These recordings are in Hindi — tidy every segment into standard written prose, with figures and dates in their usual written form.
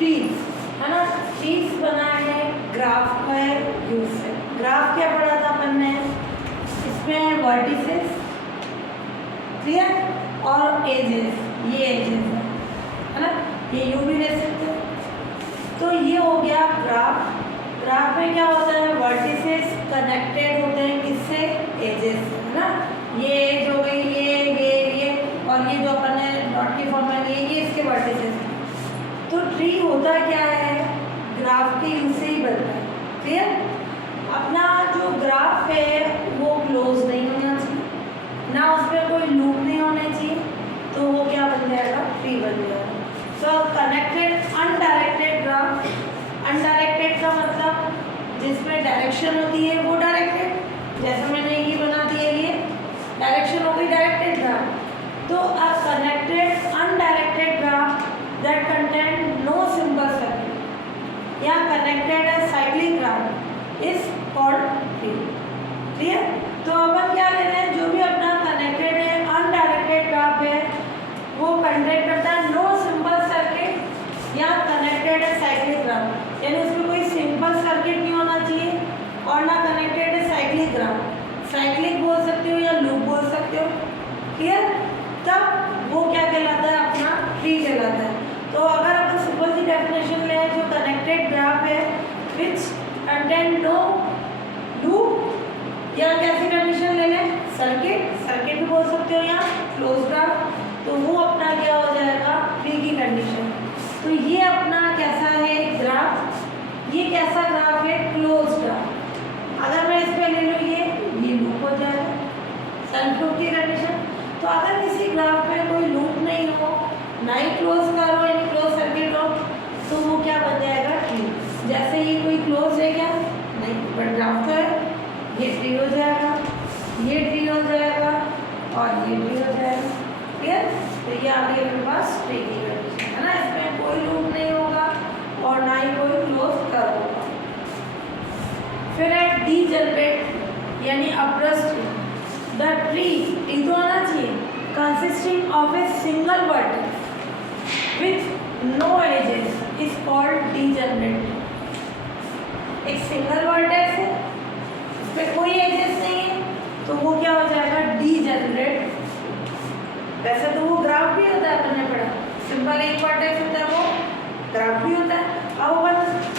ट्रीज, है ना, ट्रीज बनाए हैं ग्राफ का यूज से। ग्राफ क्या पढ़ा था अपन ने, इसमें वर्टिसेस, क्लियर, और एजेस, ये एजेस है ना, ये यू भी ले सकते हो। तो ये हो गया ग्राफ। ग्राफ में क्या होता है, वर्टिसेस कनेक्टेड होते हैं किससे, एजेस, है ना, ये एज हो गई, ये और ये जो अपन ने डॉट की फॉर्म में ये इसके वर्टिसेस हैं। तो ट्री होता क्या है, ग्राफ के यूज से ही बनता है, क्लियर। अपना जो ग्राफ है वो क्लोज नहीं होना चाहिए, ना उसमें कोई लूप नहीं होने चाहिए, तो वो क्या बन जाएगा, ट्री बन जाएगा। सो कनेक्टेड अनडायरेक्टेड ग्राफ, अनडायरेक्टेड का मतलब जिसमें डायरेक्शन होती है वो डायरेक्टेड, जैसे मैंने ये बना दिया, ये डायरेक्शन हो गई डायरेक्टेड ग्राफ। तो a connected undirected graph that contain no simple circuit या connected acyclic graph is called tree, clear. तो अपन क्या ले रहे हैं, जो भी अपना कनेक्टेड है अनडायरेक्टेड ग्राफ है वो कंटेन करता है नो सिंपल सर्किट या कनेक्टेड है साइक्लिक ग्राफ, यानी उसमें कोई सिंपल सर्किट नहीं होना चाहिए और ना कनेक्टेड है साइक्लिक ग्राफ। साइक्लिक बोल सकते हो या लूप बोल सकते हो, क्लियर। तब वो क्या कहलाता है, अपना ट्री कहलाता है। तो अगर अपन सिंपल सी डेफिनेशन ले, जो कनेक्टेड ग्राफ है विच कंटेन नो लूप, या कैसी कंडीशन ले लें, सर्किट, सर्किट भी बोल सकते हो या क्लोज ग्राफ, तो वो अपना क्या हो जाएगा, ट्री की कंडीशन। तो ये अपना कैसा है ग्राफ, ये कैसा ग्राफ है, क्लोज ग्राफ। अगर मैं इस पे ले लूँ ये लूप हो जाएगा, सेल्फ लूप की कंडीशन। तो अगर किसी ग्राफ में कोई लूप नहीं हो, ना ही क्लोज कर हो यानी क्लोज सर्किट हो, तो वो क्या बन जाएगा, ट्री। जैसे ये कोई क्लोज है क्या, नहीं, बट ग्राफ तो है, ये ट्री हो जाएगा, ये ट्री हो जाएगा और ये ट्री हो जाएगा, क्लियर। तो ये आ गई अपने पास ट्री की कंडीशन, है ना, इसमें कोई लूप नहीं होगा और ना ही कोई क्लोज कर होगा। फिर है डीजनरेट यानी अपरस्ट, द ट्री तो आना चाहिए consisting of a single vertex with no edges is called degenerate. एक सिंगल वर्टेक्स है, इस पे कोई एजेस नहीं है, तो वो क्या हो जाएगा, डीजनरेट। वैसे तो वो ग्राफ भी होता है, आपने पढ़ा, सिंपल एक वर्टेक्स होता है, वो ग्राफ भी होता है। अब अपन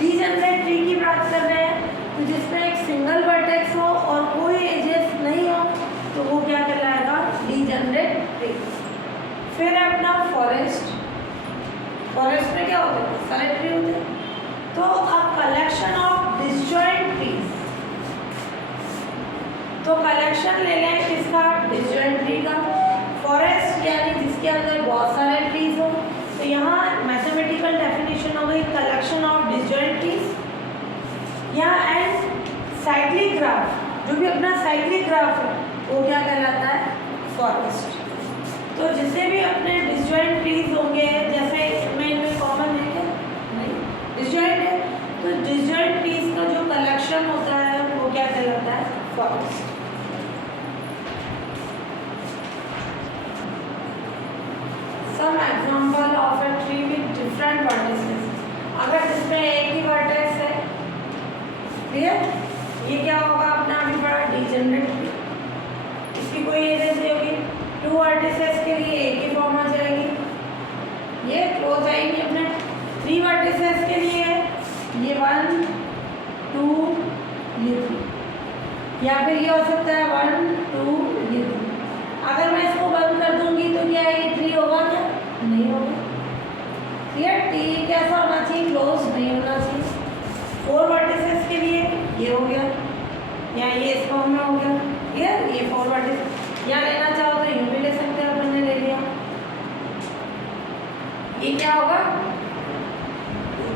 डीजनरेट ट्री की बात कर रहे हैं, तो जिसमें एक सिंगल वर्टेक्स हो और कोई एजेस नहीं हो, तो वो क्या कहलाएगा, डीजनरेट ट्री। फिर है अपना फॉरेस्ट। फॉरेस्ट में क्या होता है, सारे ट्री होते हैं। तो a collection of disjoint trees, तो कलेक्शन ले लें किसका, डिसजॉइंट ट्री का। फॉरेस्ट यानी जिसके अंदर बहुत सारे ट्रीज हो, तो यहाँ मैथमेटिकल डेफिनेशन हो गई कलेक्शन ऑफ डिसजॉइंट ट्रीज। यहाँ एंड साइक्लिक ग्राफ, जो भी अपना साइक्लिक ग्राफ है वो क्या कहलाता है, फॉरेस्ट। तो जितने भी अपने डिसजॉइंट ट्रीज होंगे, जैसे इनमें कॉमन है क्या, नहीं, डिसजॉइंट है, तो डिसजॉइंट ट्रीज का जो कलेक्शन होता है वो क्या कहलाता है, forest. Some example of a tree with different vertices, अगर जिसमें एक ही वर्टेक्स है, क्लियर, ये क्या होगा, अपना अभी बड़ा डीजनरेट ट्री। इसकी कोई एजेस नहीं होगी, टू वर्टिसेस के लिए एक ही फॉर्म आ जाएगी, ये क्लोज आएंगी। अपने थ्री वर्टिसेस के लिए ये 1 2 ये 3, या फिर ये हो सकता है 1 2 ये 3। अगर मैं इसको बंद कर दूंगी तो क्या ये ट्री होगा क्या, नहीं होगा, क्लियर। ट्री कैसा होना चाहिए, क्लोज नहीं होना चाहिए। 4 वर्टिसेस के लिए ये हो गया, या ये इस फॉर्म में हो गया, क्लियर। ये 4 वर्टिसेस, या लेना चाहो तो यूँ भी ले सकते हैं, अपन ने ले लिया, ये क्या होगा,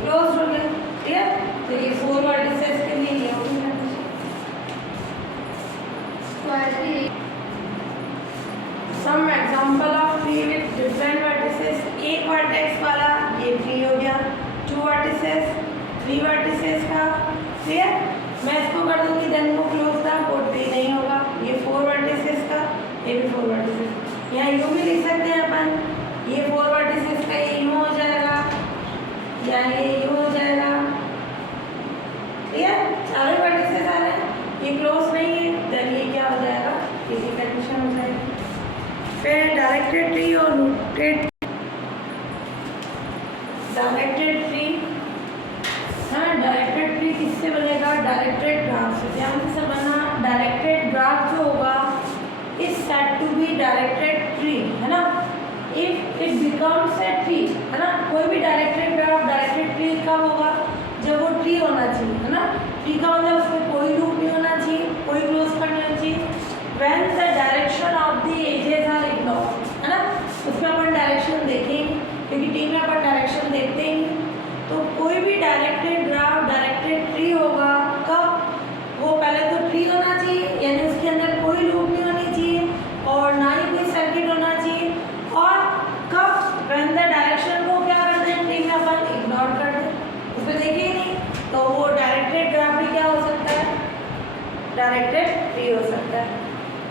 क्लोज हो गया, क्लियर। तो ये 4 वर्टिसेस के लिए ये हो गया। Some example of tree with different vertices, एक वर्टेक्स वाला ये ट्री हो गया, 2 वर्टिसेस, 3 वर्टिसेस का, क्लियर। मैं इसको कर दूंगी देन वो क्लोज था, वो ट्री नहीं होगा। ये 4 वर्टिसेस का, ये भी 4 वर्टिसेस, यहाँ यूँ भी लिख सकते हैं अपन, ये 4 वर्टिसेस का ये यूँ हो जाएगा, या लिए ये हो जाएगा। ठीक है, चारों वर्टिसेस आ रहे हैं, ये क्लोज नहीं है, देन ये क्या हो जाएगा, इसी कंडीशन हो जाएगी। फिर डायरेक्टेड ट्री और रूटेड, डायरेक्टेड ट्री, हाँ डायरेक्टेड ट्री किससे बनेगा, डायरेक्टेड ग्राफ से। ध्यान से बना, डायरेक्टेड ग्राफ जो होगा is said to be directed tree, है ना, if it becomes a tree, है ना। कोई भी डायरेक्टेड ग्राफ डायरेक्टेड ट्री कब होगा, जब वो ट्री होना चाहिए, है ना। ट्री का मतलब उसमें कोई लूप नहीं होना चाहिए, कोई क्लोज कर नहीं होना चाहिए। When the direction of the edges are ignored, है ना, उसमें अपन डायरेक्शन देखेंगे, क्योंकि टी में अपन डायरेक्शन देखते ही। तो कोई भी डायरेक्टेड ग्राफ डायरेक्टेड ट्री होगा कब, वो पहले तो ट्री होना चाहिए, यानी उसके अंदर कोई लूप नहीं होनी चाहिए और ना ही कोई सर्किट होना चाहिए। और कब, व्हेन द डायरेक्शन को क्या कर दें, ट्री में अपन इग्नोर कर दें, उसमें देखिए नहीं, तो वो डायरेक्टेड ग्राफ भी क्या हो सकता है, डायरेक्टेड ट्री हो सकता है।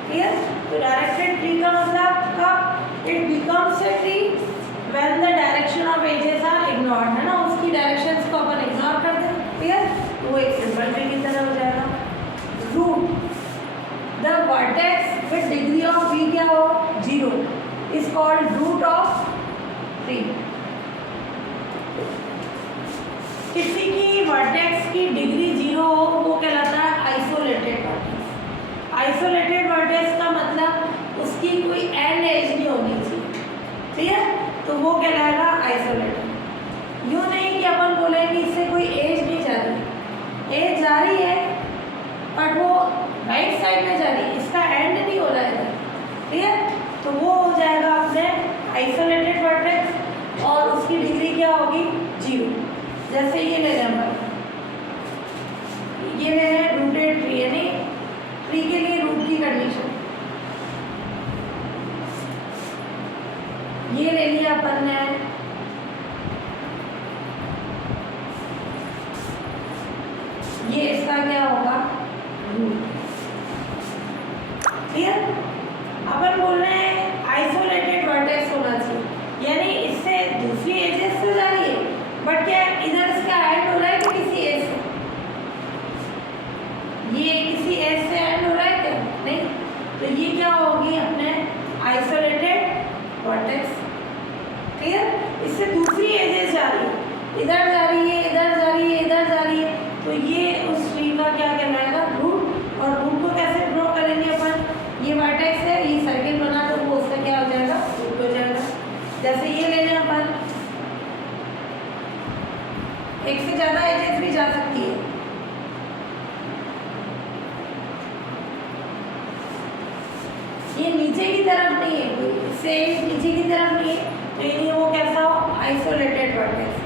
ठीक है, तो डायरेक्टेड ट्री का मतलब कब, it becomes a tree when the direction of edges are ignored, है ना, उसकी डायरेक्शंस को अपन इग्नोर कर दें। ठीक है, तो वो एक सिंपल ट्री की तरह हो जाएगा। Root, the vertex with degree of v क्या हो, 0, is called root of tree. किसी की वर्टेक्स की डिग्री 0 हो वो कहलाता है आइसोलेटेड वर्टेक्स। आइसोलेटेड वर्टेक्स का मतलब उसकी कोई एंड एज नहीं होनी चाहिए, ठीक है, तो वो कहलाएगा आइसोलेटेड। यूँ नहीं कि अपन बोलेंगे इससे कोई एज नहीं जा रही, एज जा रही है बट वो राइट साइड में जा रही है, इसका एंड नहीं हो रहा है इधर, ठीक है, तो वो हो जाएगा अपने आइसोलेटेड वर्टेक्स और उसकी डिग्री क्या होगी, 0। जैसे ये ले लें हम, ये ले लें रूटेड ट्री, यानी ट्री के लिए रूट की कंडीशन, ये ले लिया अपन ने, ये इसका क्या होगा, रूट। ठीक है, अपन बोल रहे हैं आइसोलेटेड वर्टेक्स होना चाहिए, यानी इससे दूसरी एजेस से जा रही है बट क्या इधर इसका ऐड हो रहा है कि किसी एज से, ये किसी एज से ऐड हो रहा है क्या, नहीं, तो ये क्या होगी अपने आइसोलेटेड वर्टेक्स। ठीक है, इससे दूसरी एजेस जा रही है, इधर जा रही है, इधर जा रही है, इधर जा रही है, तो ये उस ट्री का क्या कहलाएगा, रूट। और रूट को कैसे ड्रॉ करेंगे अपन, ये वर्टेक्स है, ये सर्किल बना तो वो उसका क्या हो जाएगा, रूट हो जाएगा। जैसे ये ले लें अपन, एक से ज़्यादा एजेस भी जा सकती है, ये नीचे की तरफ नहीं है, कोई इससे नीचे की तरफ नहीं है, तो ये वो कैसा हो, आइसोलेटेड वर्टेक्स,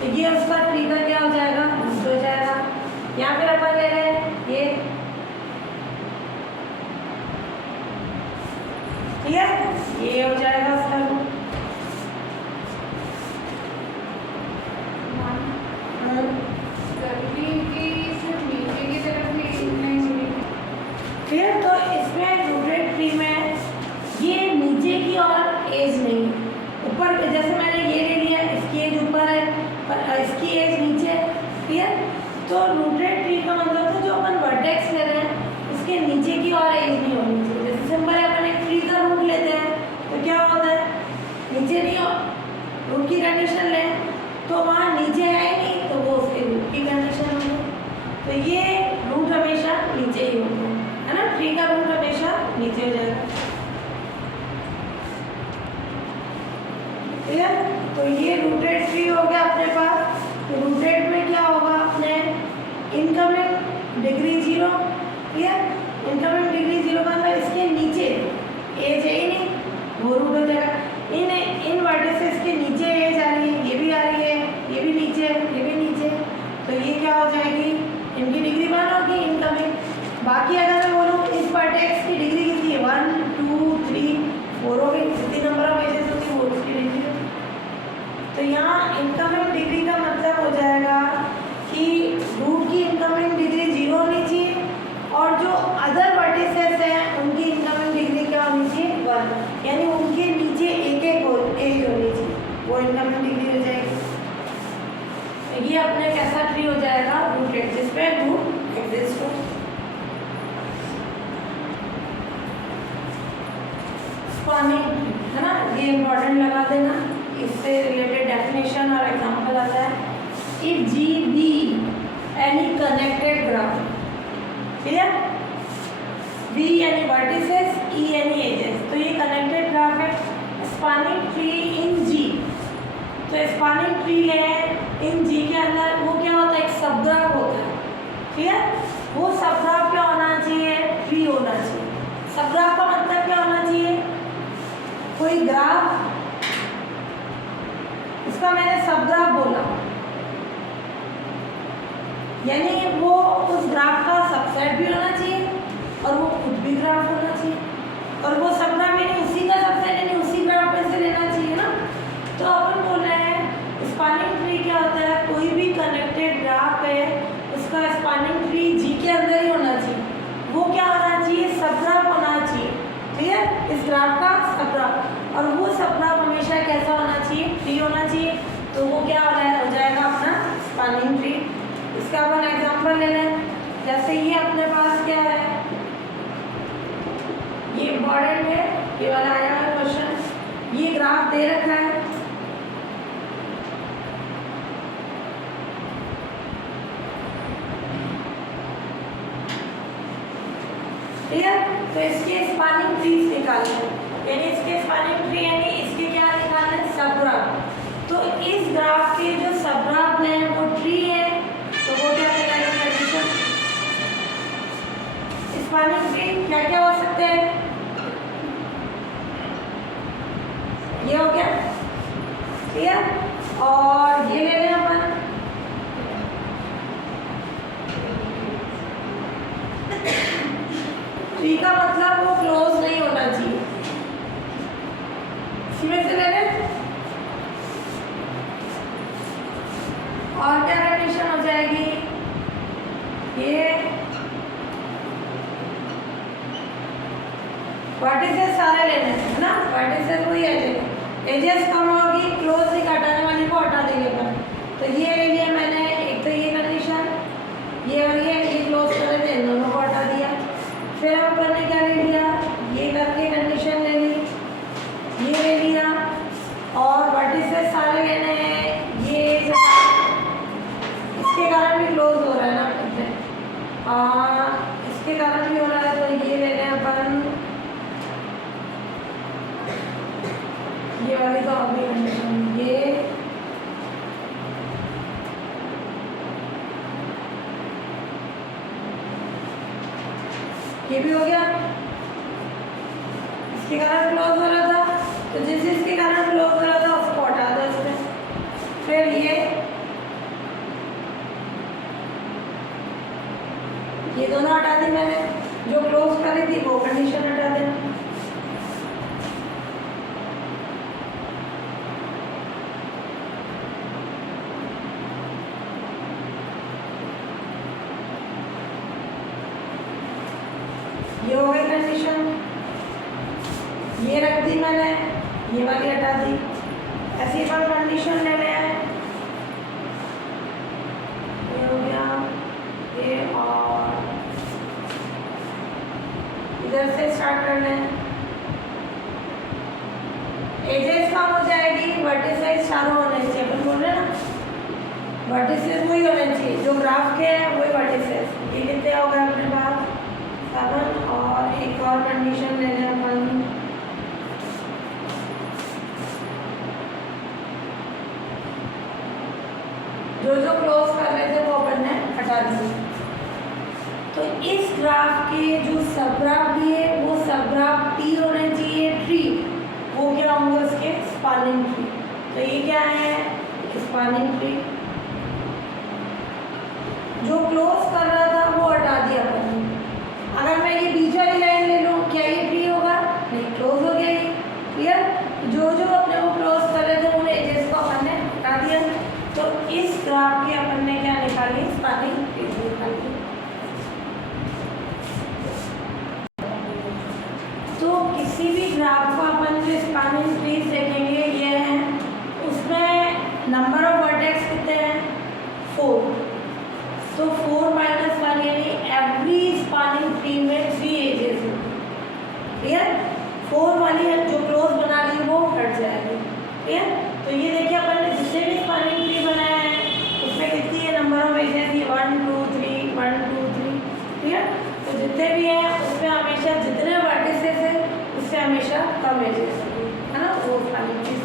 तो ये उसका ट्री का क्या हो जाएगा, रूट हो जाएगा। या फिर अपन ले रहे हैं ये, ठीक है, ये हो जाएगा उसका रूट। फिर तो इसमें रूटेड ट्री में ये नीचे की और एज नहीं, ऊपर जैसे मैंने ये ले लिया, इसकी एज ऊपर है पर इसकी एज नीचे है, ठीक है, तो रूटेड ट्री का मतलब तो जो अपन वर्टेक्स ले रहे हैं उसके नीचे की और एज नहीं होनी चाहिए। जैसे सिंपल है, अपन एक ट्री का रूट लेते हैं तो क्या होता है, नीचे नहीं हो, रूट की कंडीशन लें तो वहाँ नीचे है ही नहीं, तो वो उसके रूट की कंडीशन होगी, तो ये रूट हमेशा नीचे ही होगा, है ना, ट्री का रूट हमेशा नीचे हो जाएगा। ठीक है, तो ये रूटेड ट्री हो गया अपने पास। तो रूटेड में क्या होगा, अपने इनकमिंग डिग्री 0, ठीक है, इनकमिंग डिग्री 0 का मतलब इसके नीचे एज है ही नहीं, वो रूट हो जाएगा। इन वर्टिसेस के नीचे एज आ रही है, ये भी आ रही है, ये भी नीचे है, ये भी नीचे, तो ये क्या हो जाएगी, इनकी डिग्री 1 होगी इनकमिंग। बाकी अगर मैं बोलूँ इस वर्टेक्स की डिग्री कितनी है, 1 2 3 4 हो गई, जितनी नंबर ऑफ एजेस होती है वो उसकी डिग्री है। तो यहाँ इनकमिंग डिग्री का मतलब हो जाएगा कि रूट की इनकमिंग डिग्री 0 होनी चाहिए और जो अदर वर्टिसेस हैं उनकी इनकमिंग डिग्री क्या होनी चाहिए, 1, यानी उनके नीचे एक एक एज होनी चाहिए, वो इनकमिंग डिग्री हो जाएगी। ये अपने कैसा ट्री हो जाएगा, रूटेड, जिसमें रूट एग्जिस्ट हो। स्पॉनिंग है ना, ये इंपॉर्टेंट लगा देना, इससे रिलेटेड डेफिनेशन और एग्जांपल आता है। If G be any connected graph, clear, B यानी वर्टिसेस, ई यानी एजेस, तो ये कनेक्टेड ग्राफ है। स्पॉनिंग ट्री इन जी, तो स्पॉनिंग ट्री है इन जी के अंदर, वो क्या होता है, एक सब ग्राफ होता है, ठीक है। वो सब ग्राफ क्या होना चाहिए, ट्री होना चाहिए। सब ग्राफ का मतलब क्या होना चाहिए, कोई ग्राफ, इसका मैंने सब ग्राफ बोला, यानी वो उस ग्राफ का सबसेट भी होना चाहिए और वो खुद भी ग्राफ होना चाहिए, और वो सब ग्राफ यानी उसी का सबसेट, यानी उसी ग्राफ में से लेना चाहिए ना। तो अपन बोल रहे हैं स्पॉनिंग ट्री क्या होता है, कोई भी कनेक्टेड ग्राफ है उसका स्पॉनिंग ट्री जी के अंदर ही होना चाहिए। वो क्या होना चाहिए, सब ग्राफ होना चाहिए, ठीक है, इस ग्राफ का सब ग्राफ, और वो सब ग्राफ हमेशा कैसा होना चाहिए, ट्री होना चाहिए। तो वो क्या हो जाएगा अपना स्पॉनिंग ट्री। इसका अपन एग्जांपल ले लें, जैसे ये अपने पास क्या है, ये इम्पॉर्टेंट है, ये वाला आया है क्वेश्चन, ये ग्राफ दे रखा है, ठीक है। तो इसके स्पॉनिंग ट्रीज निकालने, यानी इसके स्पॉनिंग ट्री यानी इसके क्या निकालने, सब ग्राफ। तो इस ग्राफ के जो सब ग्राफ हैं वो ट्री है, तो वो क्या कहलाएगा, कंडीशन। स्पॉनिंग ट्री क्या क्या हो सकते हैं, ये हो गया, ठीक है, और ये ले लें अपन, ट्री का मतलब वो क्लोज नहीं होना चाहिए, इसी में से ले लें। और क्या कंडीशन हो जाएगी, ये वर्टिसेस सारे लेने हैं ना, वर्टिसेस वही एजेस कम होगी, क्लोज नहीं, हटाने वाली को हटा देंगे अपन। तो ये ले लिया मैंने, एक तो ये कंडीशन, ये और ये क्लोज कर देते, दोनों को हटा दिया। फिर हम करने क्या ले लिया, ये करके कंडीशन ले ली, ये ले लिया, और वर्टिसेस सारे लेने हैं, ये इसके कारण भी क्लोज हो रहा है ना, इसके कारण भी हो रहा है, तो ये ले लें अपन, ये वाली तो अभी कंडीशन, ये भी हो गया, इसके कारण क्लोज हो रहा था, तो जिसके कारण क्लोज हो रहा था उसको हटा दो इसमें। फिर ये दोनों हटा दी मैंने, जो क्लोज कर रही थी वो कंडीशन हटा देना। ये हो गई कंडीशन, ये रख दी मैंने, ये वाली हटा दी। ऐसी पर कंडीशन ले लें, ये हो गया, ये, और इधर से स्टार्ट कर लें। एजेस कम हो जाएगी, वर्टिसेस चारों होने चाहिए, अपन बोल रहे हैं ना, वर्टिसेस वही होने चाहिए जो ग्राफ के हैं, वही वर्टिसेस। ये कितने हो गए अपने पास, 7, और एक और कंडीशन ले लें अपन, जो क्लोज कर रहे थे वो अपन ने हटा दिए। तो इस ग्राफ के जो सब ग्राफ दिए वो सब ग्राफ टी होने चाहिए, ट्री, वो क्या होंगे उसके स्पॉनिंग ट्री। तो ये क्या है, स्पॉनिंग ट्री। जो क्लोज कर रहा था वो हटा दिया अपन ने। अगर मैं ये बीच वाली लाइन ले लूँ, क्या ये ट्री होगा, नहीं, क्लोज हो गया ये, क्लियर। जो अपने को क्लोज कर रहे थे उन एजेस को अपन ने हटा दिया। तो इस ग्राफ के अपन ने क्या निकाली, स्पॉनिंग ट्री निकाली। तो किसी भी ग्राफ को अपन जो स्पॉनिंग ट्रीज देखेंगे ये है, उसमें नंबर ऑफ वर्टेक्स कितने हैं, वाली है जो क्लोज बना रही है वो हट जाएगी। ठीक है, तो ये देखिए अपन ने जितने भी स्पैनिंग ट्री बनाया है उसमें कितनी है नंबर ऑफ एजेस, ये 1 2 3 1 2 3। ठीक है, तो जितने भी हैं उसमें हमेशा जितने वर्टिसेस है उससे हमेशा कम एजेस है ना, वो स्पैनिंग ट्री